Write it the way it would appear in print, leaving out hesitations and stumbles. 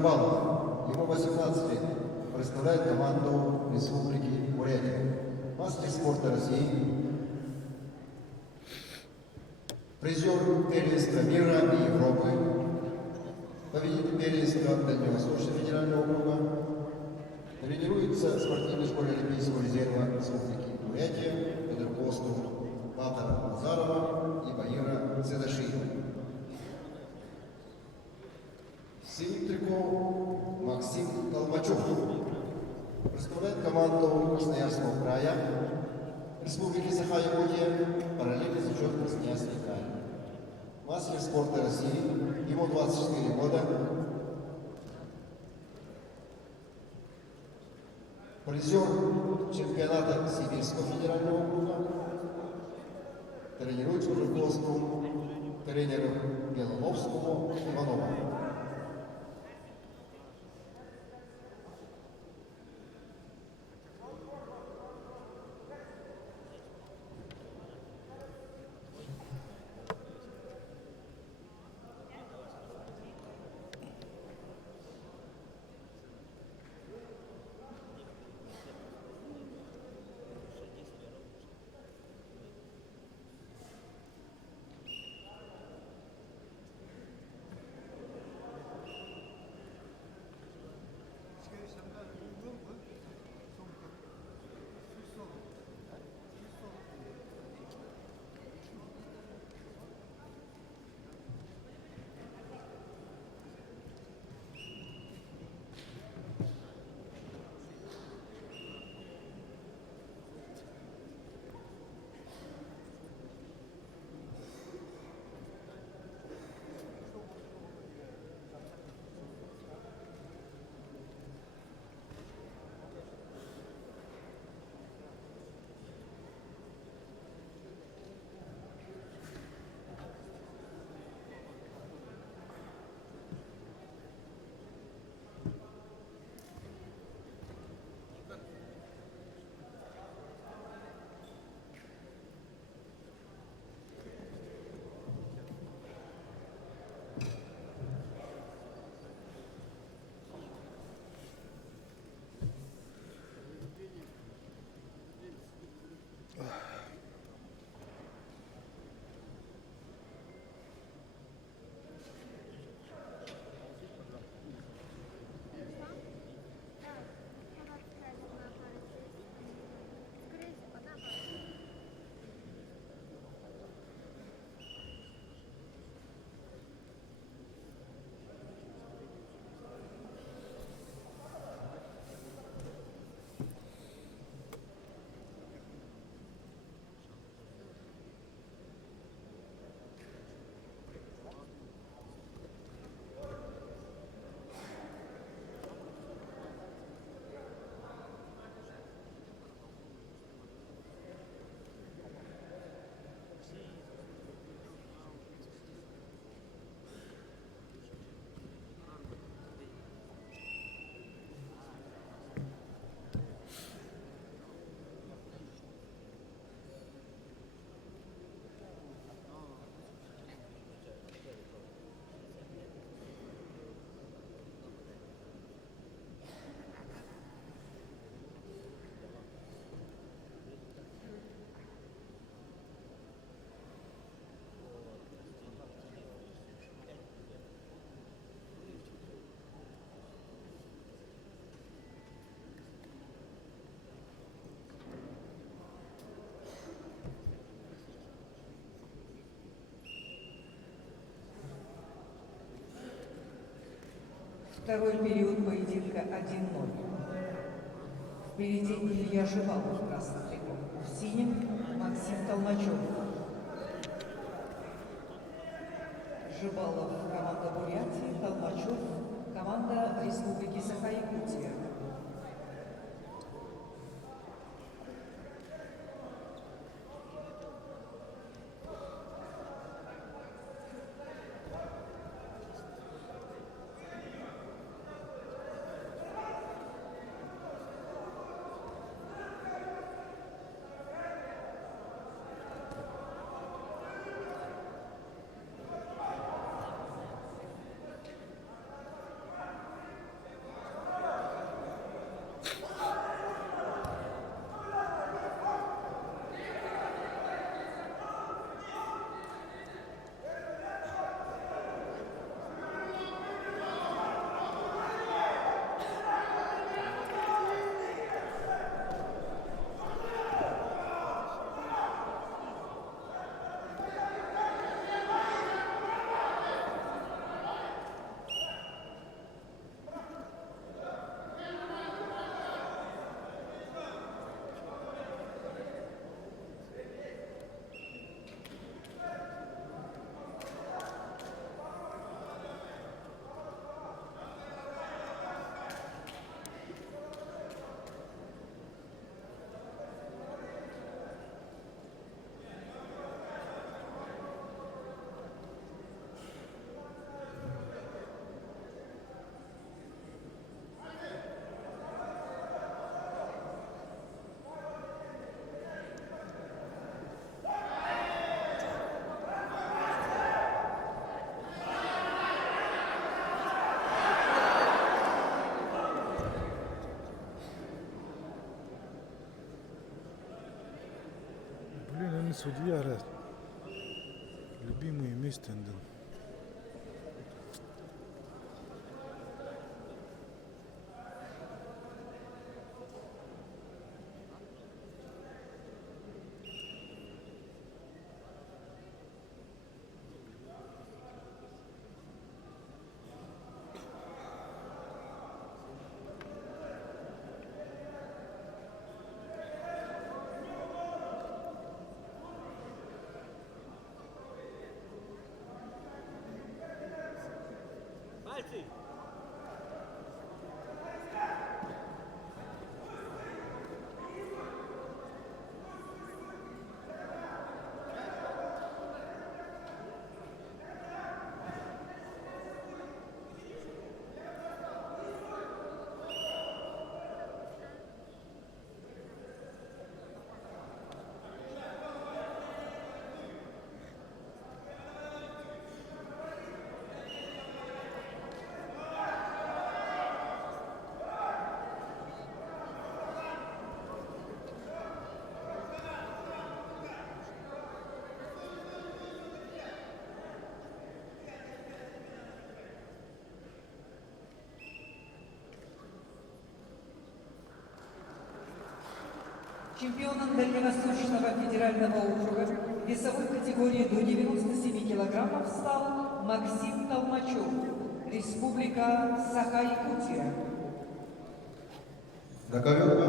Жибалов. Ему 18 лет. Представляет команду Республики Бурятия. Мастер спорта России. Призер первенства мира и Европы. Победитель первенства Дальневосточного федерального округа. Тренируется в спортивной школе Олимпийского резерва Республики Бурятия под руководством Батара Назарова и Баира Цедашиева. Синий трико Максим Толмачев. Представляет команду Красноярского края Республики Саха-Якутия, параллельный зачет Красноярский край. Мастер спорта России, ему 24 года. Призер чемпионата Сибирского федерального округа. Тренируется под руководством тренера Белоловского Иванова. Второй период поединка 1-0. Впереди Илья Жибалов в красном трико. В синем Максим Толмачев. Жибалов — команда Бурятии, Толмачев — команда Республики Саха-Якутия. Главный судья, говорят, любимый Мистенден. Чемпионом Дальневосточного федерального округа весовой категории до 97 килограммов стал Максим Толмачев, Республика Саха-Якутия. Договор